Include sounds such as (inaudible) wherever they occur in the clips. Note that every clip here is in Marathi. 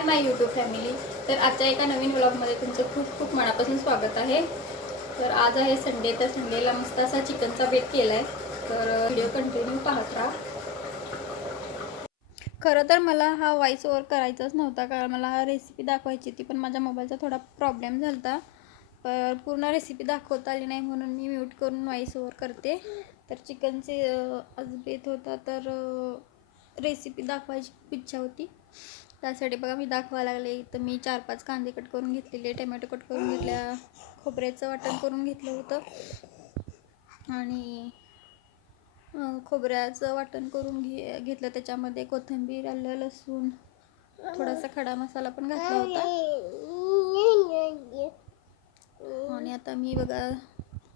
हाय माय यूट्यूब फॅमिली तर आजच्या एका नवीन ब्लॉगमध्ये तुमचं खूप खूप मनापासून स्वागत आहे. तर आज आहे संडे तर संडेला मस्त असा चिकनचा बेत केला आहे तर व्हिडिओ कंटिन्यू पाहत राहा. खरं तर मला हा व्हॉइस ओवर करायचाच नव्हता कारण मला हा रेसिपी दाखवायची होती पण माझ्या मोबाईलचा थोडा प्रॉब्लेम झाला होता तर पूर्ण रेसिपी दाखवता आली नाही म्हणून मी म्यूट करून व्हॉइस ओवर करते. तर चिकनचे आज बेत होता तर रेसिपी दाखवायची खूप इच्छा होती. त्यासाठी बघा मी दाखवायला लागले. तर मी चार पाच कांदे कट करून घेतलेले टमॅटो कट करून घेतल्या खोबऱ्याचं वाटण करून घेतलं होतं. आणि खोबऱ्याचं वाटण करून घे घेतलं. त्याच्यामध्ये कोथिंबीर आलं लसूण थोडासा खडा मसाला पण घातला होता. आणि आता मी बघा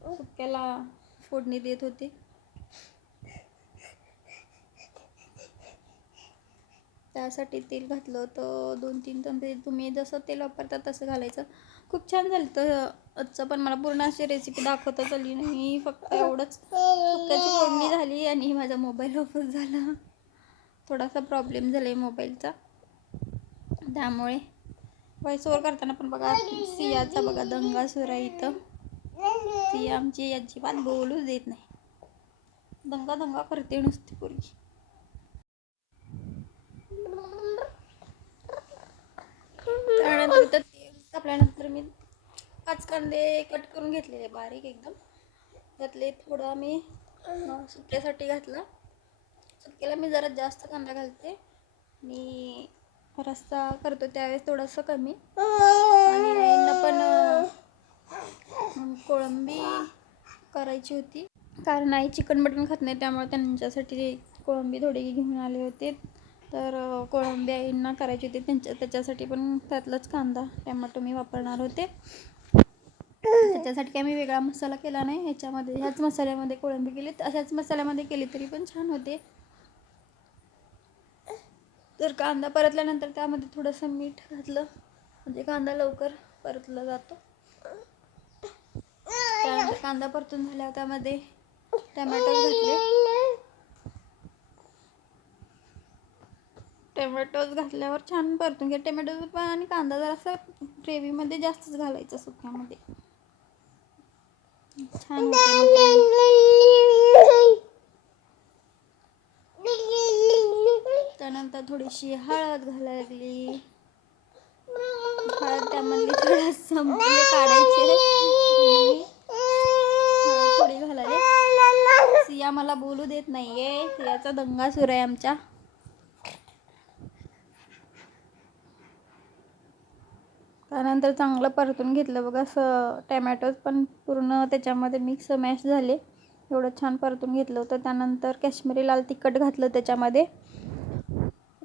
सुक्याला फोडणी देत होते. त्यासाठी तेल घातलं होतं. दोन तीन चमचे तुम्ही जसं तेल वापरता तसं घालायचं. खूप छान झालं तर आजचं पण मला पूर्ण अशी रेसिपी दाखवता चालली नाही. फक्त एवढंच. सुक्याची फोडणी झाली आणि माझा मोबाईल ऑफच झाला. थोडासा प्रॉब्लेम झाला आहे मोबाईलचा त्यामुळे व्हॉइस ओव्हर करताना पण बघा सियाचा बघा दंगा सुरू आहे इथं. सिया आमची अजिबात बोलूच देत नाही. दंगा दंगा करते नुसती पोरगी त्यानंतर इथं तेल तापल्यानंतर मी पाच कांदे कट करून घेतलेले बारीक एकदम. त्यातले थोडं मी सुक्यासाठी घातला. सुक्याला मी जरा जास्त कांदा घालते. आणि रस्सा करतो त्यावेळेस थोडंसं कमी. आणि आईंना पण कोळंबी करायची होती. कारण आई चिकन मटण खात नाही त्यामुळे त्यांच्यासाठी कोळंबी थोडी घेऊन आले होते. तर कोळंबी आईंना करायची होती. त्यांच्या त्याच्यासाठी पण त्यातलाच कांदा टॅमॅटो मी वापरणार होते. त्याच्यासाठी काय मी वेगळा मसाला केला नाही. ह्याच्यामध्ये ह्याच मसाल्यामध्ये कोळंबी केली. अशाच मसाल्यामध्ये केली तरी पण छान होते. तर कांदा परतल्यानंतर त्यामध्ये थोडंसं मीठ घातलं. म्हणजे कांदा लवकर परतला जातो. त्यानंतर कांदा परतून झाल्यावर त्यामध्ये टमॅटो घातले. टमॅटोज घातल्यावर छान परतून घ्या टमॅटो पण आणि कांदा जरासा ग्रेव्हीमध्ये जास्तच घालायचा सुक्यामध्ये. छान त्यानंतर थोडीशी हळद घालायला लागली. हळद त्यामधली थोडं संपले काढायचे. थोडी घालायला सिया मला बोलू देत नाहीये. सियाचा दंगा सुरू आहे आमच्या. त्यानंतर चांगलं परतून घेतलं. बघा असं टॅमॅटोज पण पूर्ण त्याच्यामध्ये मिक्स मॅश झाले. एवढं छान परतून घेतलं होतं. त्यानंतर काश्मीरी लाल तिखट घातलं त्याच्यामध्ये.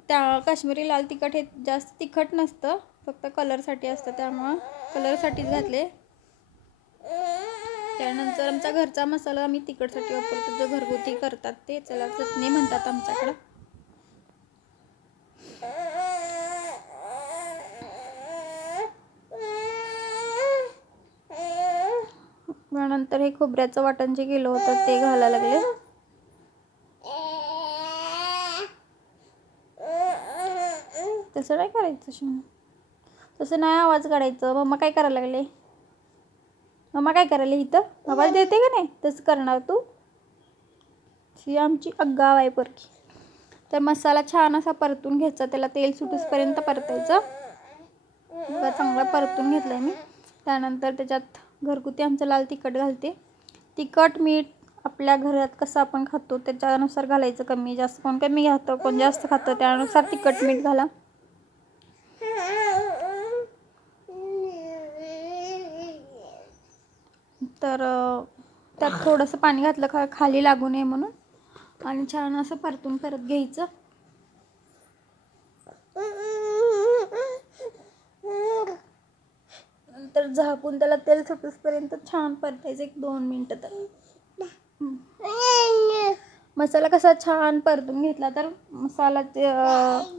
त्या काश्मीरी लाल तिखट हे जास्त तिखट नसतं फक्त कलरसाठी असतं. त्यामुळं कलरसाठीच घातले. त्यानंतर आमचा घरचा मसाला आम्ही तिखटसाठी वापरतो. जो घरगुती करतात ते त्याला चटणी म्हणतात आमच्याकडं. त्यानंतर हे खोबऱ्याचं वाटण जे केलं होतं ते घालायला लागले. तसं नाही करायचं शिव तसं नाही आवाज काढायचं. मम्मा काय करायला लागले? मम्मा काय करायला इथं? आवाज देते का नाही? तसं करणार तू? ही आमची अग्गाव आहे परकी तर मसाला छान असा परतून घ्यायचा. त्याला तेल सुटूसपर्यंत परतायचं. चांगला परतून घेतलं आहे मी. त्यानंतर त्याच्यात घरगुती आमचं लाल तिखट घालते. तिखट मीठ आपल्या घरात कसं आपण खातो त्याच्यानुसार घालायचं कमी जास्त कोण कमी घातं कोण जास्त खातं त्यानुसार तिखट मीठ घाला. तर त्यात थोडंसं पाणी घातलं खा खाली लागू नये म्हणून. आणि छान असं परतून परत घ्यायचं. नंतर झाकून त्याला तेल सुटूसपर्यंत छान परतायचं एक दोन मिनटं तर. मसाला कसा छान परतून घेतला तर मसाला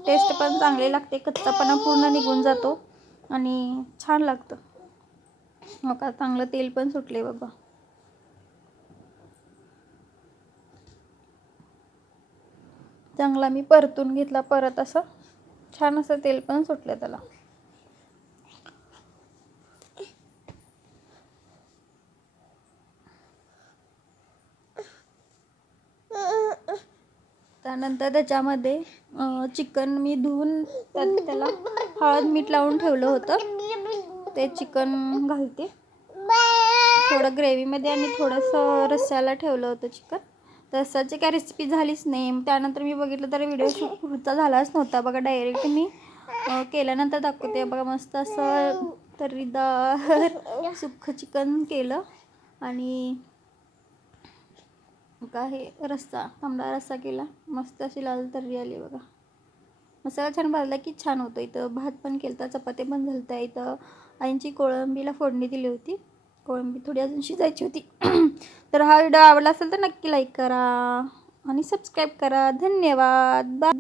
टेस्ट पण चांगली लागते कच्चापणा पूर्ण निघून जातो आणि छान लागतं. मग का चांगलं तेल पण सुटले बाबा. चांगला मी परतून घेतला परत असं. छान असं तेल पण सुटलं त्याला. त्यानंतर त्याच्यामध्ये चिकन मी धुवून त्यात त्याला हळद मीठ लावून ठेवलं होतं. ते चिकन घालते. थोडं ग्रेव्हीमध्ये आणि थोडंसं रस्स्याला ठेवलं होतं चिकन. रस्साची काय रेसिपी झालीच नाही. त्यानंतर मी बघितलं तर व्हिडिओ शूट पुढचा झालाच नव्हता. बघा डायरेक्ट मी केल्यानंतर दाखवते. बघा मस्त असं तर्रीदार सुक्खं चिकन केलं. आणि का हे रस्सा तांबडा रस्सा केला. मस्त अशी लाल तर्री आली बघा. मसाला छान भाजला की छान होतं. इथं भात पण केलता चपाती पण झालता इथं आईंची कोळंबीला फोडणी दिली होती. कोळंबी थोडी अजून शिजायची होती. (clears throat) तर हा व्हिडिओ आवडला असेल तर नक्की लाईक करा आणि सबस्क्राईब करा. धन्यवाद. बा